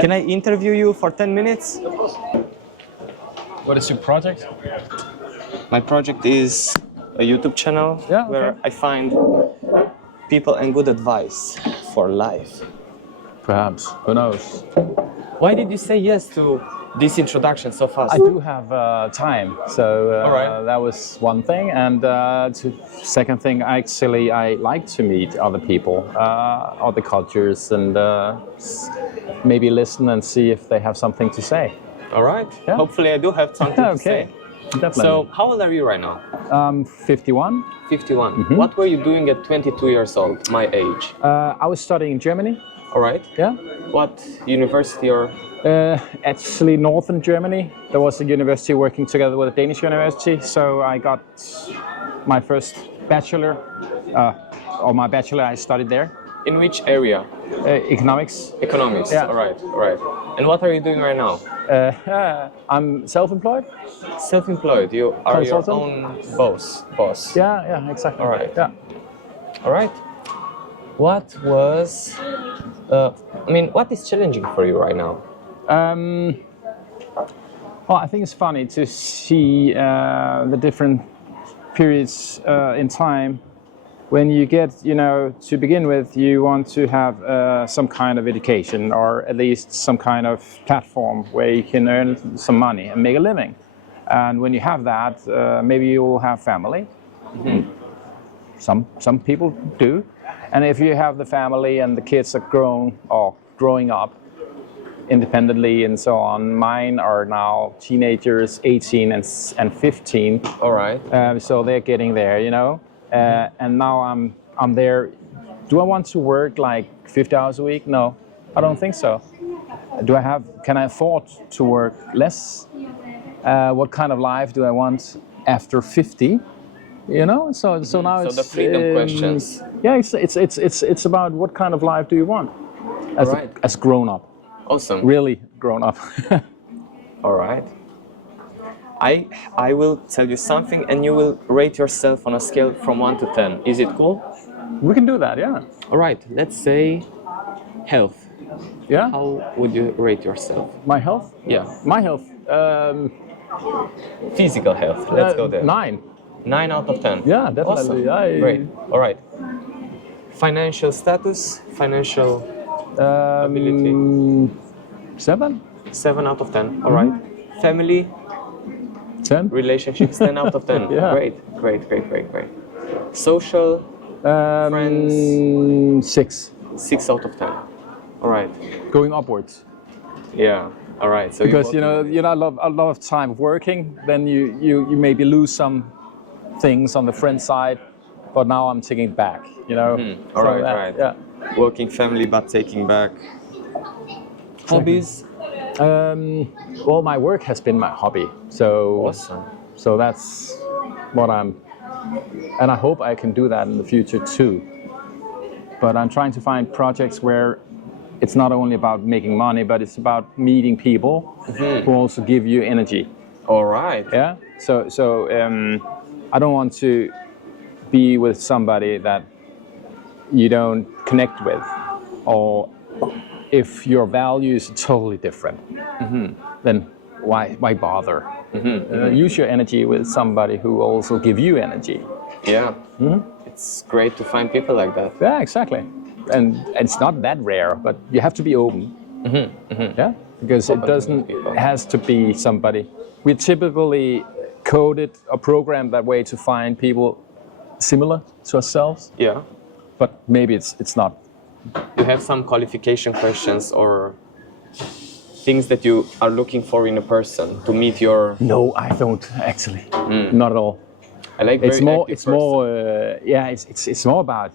Can I interview you for 10 minutes? What is your project? My project is a YouTube channel where I find people and good advice for life. Perhaps. Who knows? Why did you say yes to this introduction so fast? I do have time, so that was one thing. And second thing, actually, I like to meet other people, other cultures, and maybe listen and see if they have something to say. All right. Yeah. Hopefully, I do have something to say. Definitely. So, how old are you right now? 51. 51. Mm-hmm. What were you doing at 22 years old, my age? I was studying in Germany. All right. Yeah. What university or? Actually, northern Germany. There was a university working together with a Danish university, so I got my first bachelor, or my bachelor I studied there. In which area? Economics. Economics. Yeah. All right. All right. And what are you doing right now? I'm self-employed. Self-employed. You are your own boss. Yeah, exactly. All right. Yeah. All right. What was? What is challenging for you right now? Well, I think it's funny to see the different periods in time. When you get, to begin with, you want to have some kind of education, or at least some kind of platform where you can earn some money and make a living. And when you have that, maybe you will have family. Mm-hmm. Some people do. And if you have the family and the kids are growing up independently and so on, mine are now teenagers, 18 and 15. All right. So they're getting there, and now I'm there. Do I want to work like 50 hours a week? No, I don't think so. Can I afford to work less? What kind of life do I want after 50? So now it's the freedom questions. Yeah, it's about what kind of life do you want as grown up. Awesome. Really grown up. All right. I will tell you something, and you will rate yourself on a scale from 1 to 10. Is it cool? We can do that, yeah. All right. Let's say health. Yeah. How would you rate yourself? My health? Yeah. My health. Physical health. Let's go there. 9. 9 out of 10. Yeah, definitely. Awesome. Great. All right. Financial status, financial ability. 7. 7 out of 10. All right. Family. 10. Relationships. 10 out of 10. Yeah. Great. Social. Friends. 6. 6 out of 10. All right. Going upwards. Yeah. All right. So because a lot of time working, then you maybe lose some things on the friend side, but now I'm taking it back. All right. Yeah. Working family, but taking back. Hobbies. Well, my work has been my hobby, so awesome. So that's what and I hope I can do that in the future too. But I'm trying to find projects where it's not only about making money, but it's about meeting people who also give you energy. All right. Yeah. So I don't want to be with somebody that you don't connect with, or if your values are totally different, then why bother? Use your energy with somebody who also give you energy. Yeah. It's great to find people like that. Yeah, exactly. And it's not that rare, but you have to be open. Yeah, because it has to be somebody. We typically coded or programmed that way to find people similar to ourselves. Yeah. But maybe it's not. You have some qualification questions or things that you are looking for in a person to meet your... No, I don't actually. Not at all. I like it's more about,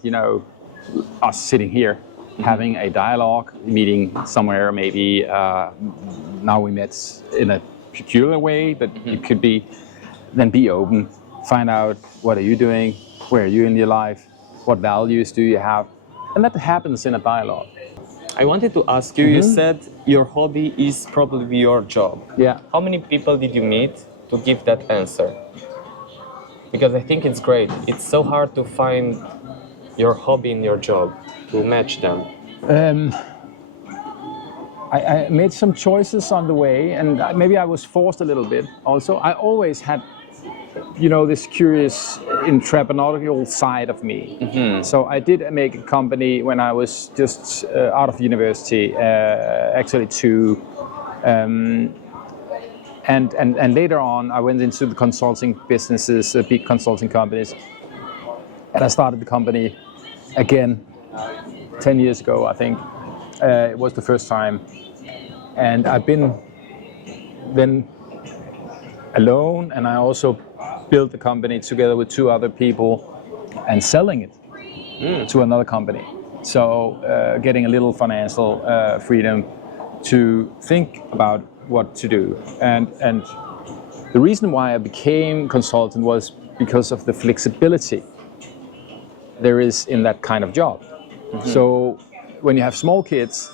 us sitting here, having a dialogue, meeting somewhere, maybe now we met in a peculiar way, but it could be, then be open, find out what are you doing, where are you in your life, what values do you have, and that happens in a dialogue. I wanted to ask you, you said your hobby is probably your job. Yeah. How many people did you meet to give that answer? Because I think it's great. It's so hard to find your hobby and your job, to match them. I made some choices on the way, and maybe I was forced a little bit also. I always had, this curious entrepreneurial side of me. So I did make a company when I was just out of university, actually two. And later on, I went into the consulting businesses, big consulting companies, and I started the company again 10 years ago, I think. It was the first time, and I've been then alone, and I also built the company together with two other people and selling it to another company. So getting a little financial freedom to think about what to do. And the reason why I became consultant was because of the flexibility there is in that kind of job. So when you have small kids,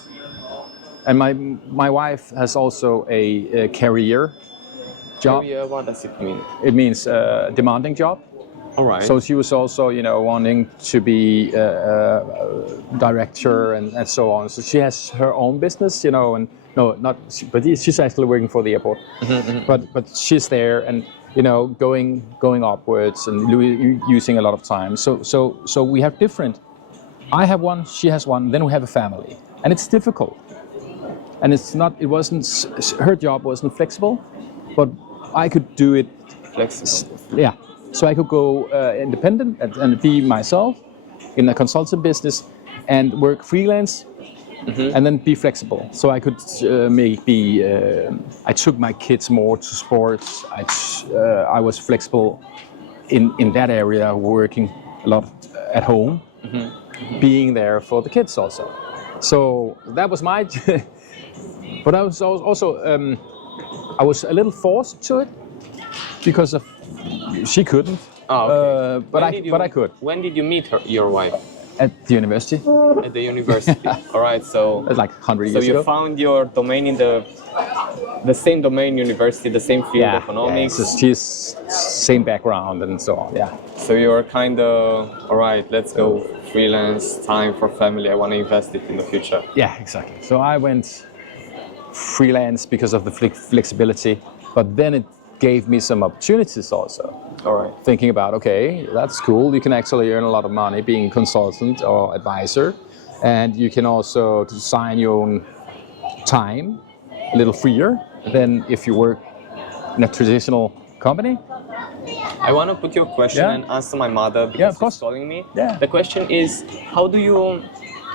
and my wife has also a career job. Career, what does it mean? It means a demanding job. All right. So she was also, wanting to be a director and so on. So she has her own business, and no, not, but she's actually working for the airport. But she's there and going upwards and using a lot of time. So we have different. I have one, she has one, then we have a family, and it's difficult. And her job wasn't flexible, but I could do it Flexible. Yeah. So I could go independent and be myself in a consulting business and work freelance and then be flexible. So I could I took my kids more to sports. I was flexible in that area, working a lot at home, being there for the kids also. So that was my, but I was also, I was a little forced to it because of, she couldn't, but I could. When did you meet your wife? At the university. At the university. All right, so it's like 100 years ago. So you found your domain in the same domain, university, the same field, economics. Yeah, so she's same background and so on. Yeah. So you're kind of, all right, let's go freelance, time for family. I want to invest it in the future. Yeah, exactly. So I went freelance because of the flexibility, but then it gave me some opportunities also. All right. Thinking about, okay, that's cool. You can actually earn a lot of money being a consultant or advisor, and you can also design your own time a little freer than if you work in a traditional company. I want to put your question and answer my mother because she's calling me. Yeah. The question is, how do you,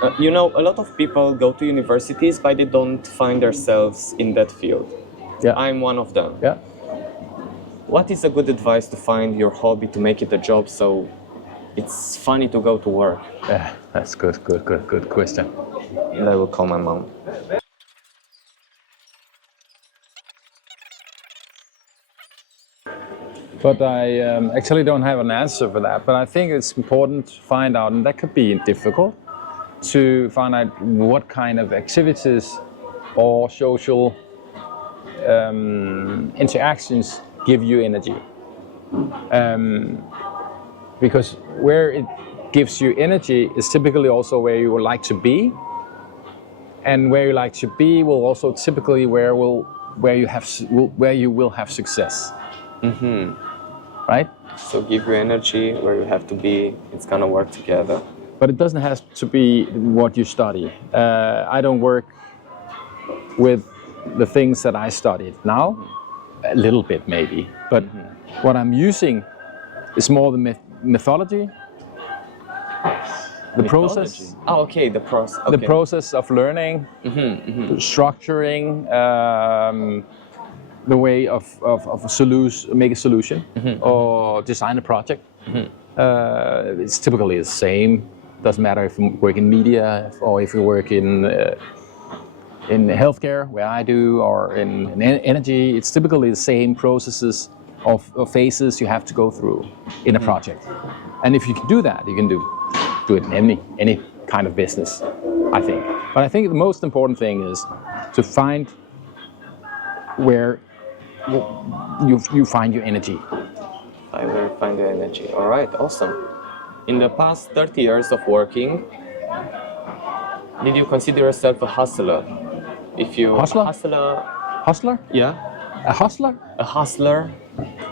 a lot of people go to universities, but they don't find themselves in that field. Yeah. I'm one of them. Yeah. What is a good advice to find your hobby, to make it a job so it's funny to go to work? Yeah, that's good question. And I will call my mom. But I actually don't have an answer for that. But I think it's important to find out, and that could be difficult, to find out what kind of activities or social interactions give you energy. Because where it gives you energy is typically also where you would like to be. And where you like to be will also typically where you will have success. Right? So give you energy where you have to be, it's gonna work together. But it doesn't have to be what you study. I don't work with the things that I studied now, a little bit maybe, but what I'm using is more the methodology, the process. Oh, okay, the process. Okay. The process of learning, structuring, the way of make a solution or design a project. It's typically the same. Doesn't matter if you work in media or if you work in healthcare, where I do, or in energy. It's typically the same processes of phases you have to go through in a project. And if you can do that, you can do it in any kind of business, I think. But I think the most important thing is to find where you find your energy. I will find the energy. All right, awesome. In the past 30 years of working, did you consider yourself a hustler? If you Hustler? Hustler? Yeah, A hustler? a hustler,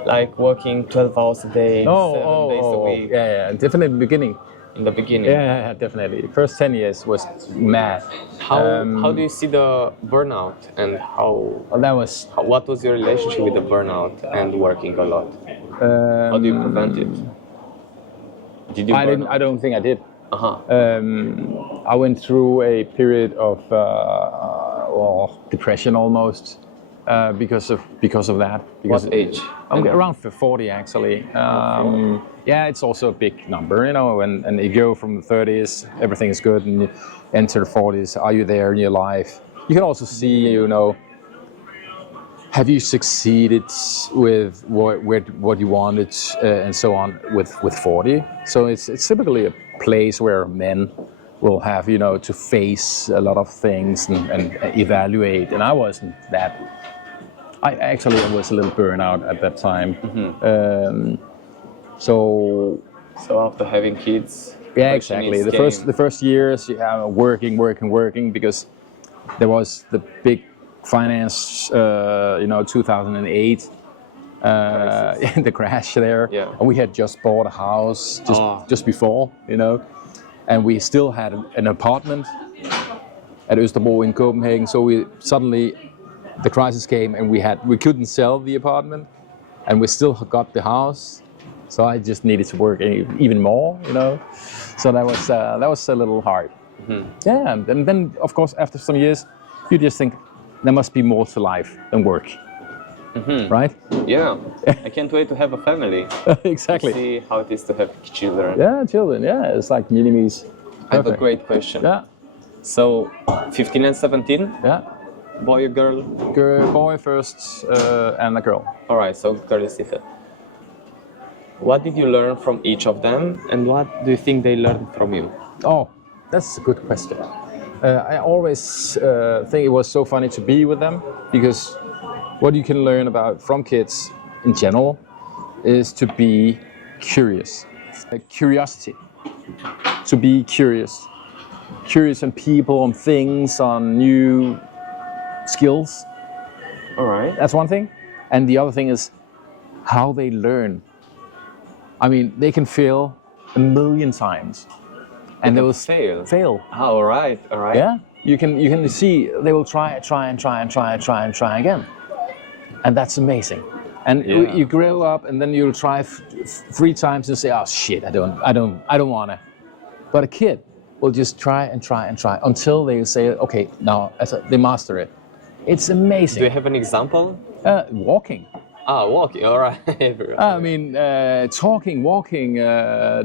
like working 12 hours a day, 7 days a week. Yeah, definitely the beginning. In the beginning. Yeah, definitely. First 10 years was mad. How do you see the burnout and what was your relationship with the burnout and working a lot? How do you prevent it? Did you burn out? I don't think I did. Uh-huh. I went through a period of depression almost because of that. What age? I'm around 40 actually. Yeah, it's also a big number, you know. And you go from the 30s, everything is good, and you enter the 40s. Are you there in your life? You can also see, you know, have you succeeded with what you wanted and so on with 40? So it's typically a place where men will have, you know, to face a lot of things and evaluate. And I wasn't that. I was a little burnout at that time. So after having kids, yeah, exactly. The first years, yeah, working because there was the big finance, 2008, the crash there. Yeah. And we had just bought a house just before, you know, and we still had an apartment at Østerbro in Copenhagen. So the crisis came, and we couldn't sell the apartment, and we still got the house. So I just needed to work even more, you know. So that was a little hard. Yeah, and then of course after some years, you just think there must be more to life than work, right? Yeah, I can't wait to have a family. Exactly. To see how it is to have children. Yeah, children. Yeah, it's like mini-me's. I have a great question. Yeah. So, 15 and 17? Yeah. Boy or girl? Boy first, and a girl. All right, so girl is different. What did you learn from each of them, and what do you think they learned from you? Oh, that's a good question. I always think it was so funny to be with them, because what you can learn from kids in general is to be curious. Curiosity. To be curious. Curious on people, on things, on new skills. All right. That's one thing. And the other thing is how they learn. I mean, they can fail a million times, and they will fail. Oh, all right. Yeah, you can see they will try again, and that's amazing. And you grow up, and then you'll try 3 times and say, "Oh shit, I don't wanna." But a kid will just try until they say, "Okay, now they master it." It's amazing. Do you have an example? Walking. Walking, all right. I mean, talking, walking,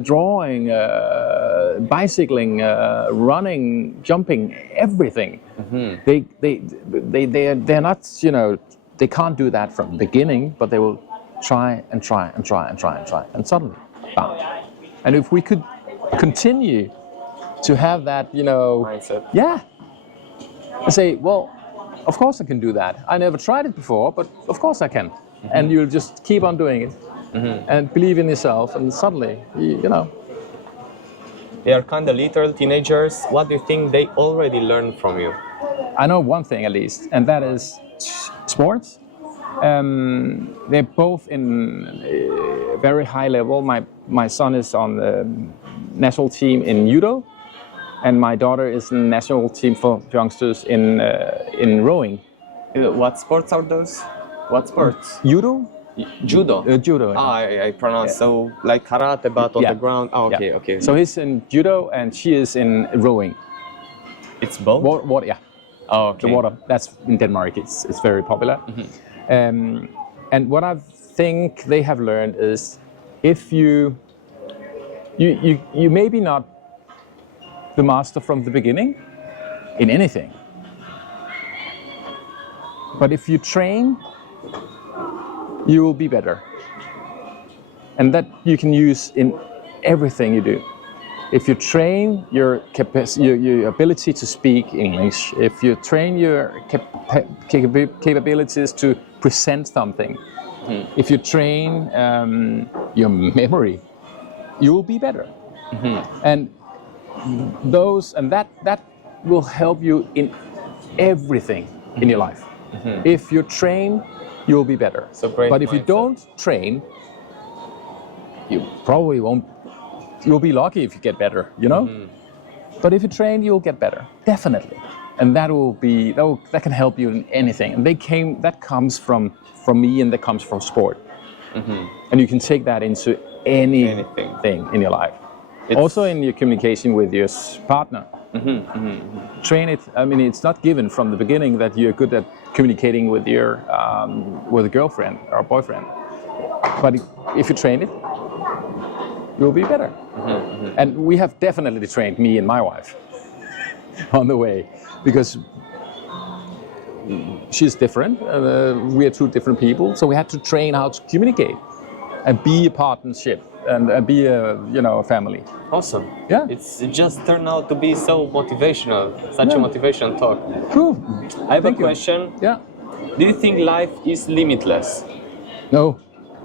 drawing, bicycling, running, jumping, everything. They're not, you know, they can't do that from the beginning, but they will try, and suddenly, bam. And if we could continue to have that, you know, mindset. Yeah, and say, well, of course I can do that. I never tried it before, but of course I can. And you'll just keep on doing it and believe in yourself, and suddenly, you know. They are kind of little teenagers. What do you think they already learned from you? I know one thing at least, and that is sports. They're both in a very high level. My son is on the national team in judo, and my daughter is in the national team for youngsters in rowing. What sports are those? What sports? Judo? Judo. Judo. I pronounce so like karate, but on the ground. Okay. So he's in judo and she is in rowing. It's both. Water, yeah. Oh, okay. The water. That's in Denmark. It's very popular. And what I think they have learned is, if you maybe not the master from the beginning in anything, but if you train, you will be better. And that you can use in everything you do. If you train your ability to speak English, if you train your capabilities to present something, if you train your memory, you will be better. And that will help you in everything in your life. If you train, you'll be better. So great but if you mindset. don't train, you probably won't. You'll be lucky if you get better, you know. But if you train, you'll get better, definitely. And that can help you in anything. And that comes from me, and that comes from sport. And you can take that into anything in your life. Also in your communication with your partner. Train it. I mean, it's not given from the beginning that you're good at communicating with your with a girlfriend or a boyfriend. But if you train it, you'll be better. And we have definitely trained me and my wife on the way, because she's different. We are two different people, so we had to train how to communicate and be a partnership and be a family. Awesome. Yeah. It just turned out to be so motivational, such a motivational talk. Cool. I have Thank a question. Yeah. Do you think life is limitless? No.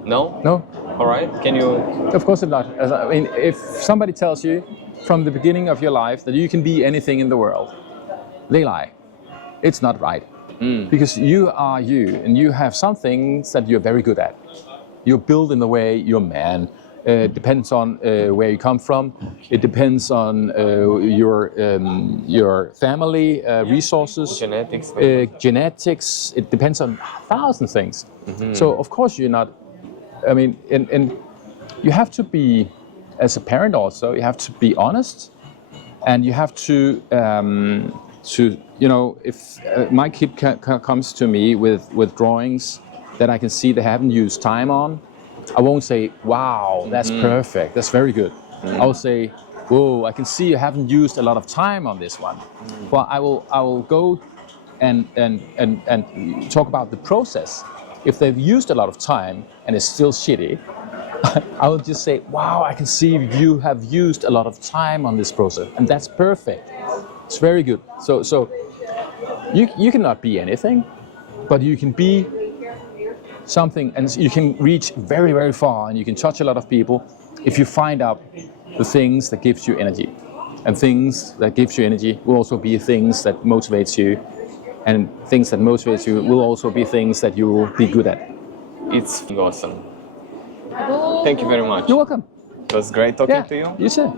No? No. All right. Can you? Of course not. I mean, if somebody tells you from the beginning of your life that you can be anything in the world, they lie. It's not right. Because you are you, and you have some things that you're very good at. You're built in the way you're man. It depends on where you come from. It depends on your family resources, genetics. It depends on 1,000 things. So of course you're not. I mean, and you have to be, as a parent also, you have to be honest, and you have to if my kid comes to me with drawings that I can see they haven't used time on, I won't say, wow, that's perfect, that's very good. I'll say, whoa, I can see you haven't used a lot of time on this one. But I will go and talk about the process. If they've used a lot of time and it's still shitty, I will just say, wow, I can see you have used a lot of time on this process, and that's perfect. It's very good. So you cannot be anything, but you can be something, and you can reach very, very far, and you can touch a lot of people if you find out the things that gives you energy. And things that gives you energy will also be things that motivates you, and things that motivates you will also be things that you will be good at. It's awesome. Thank you very much. You're welcome. It was great talking to you. You too.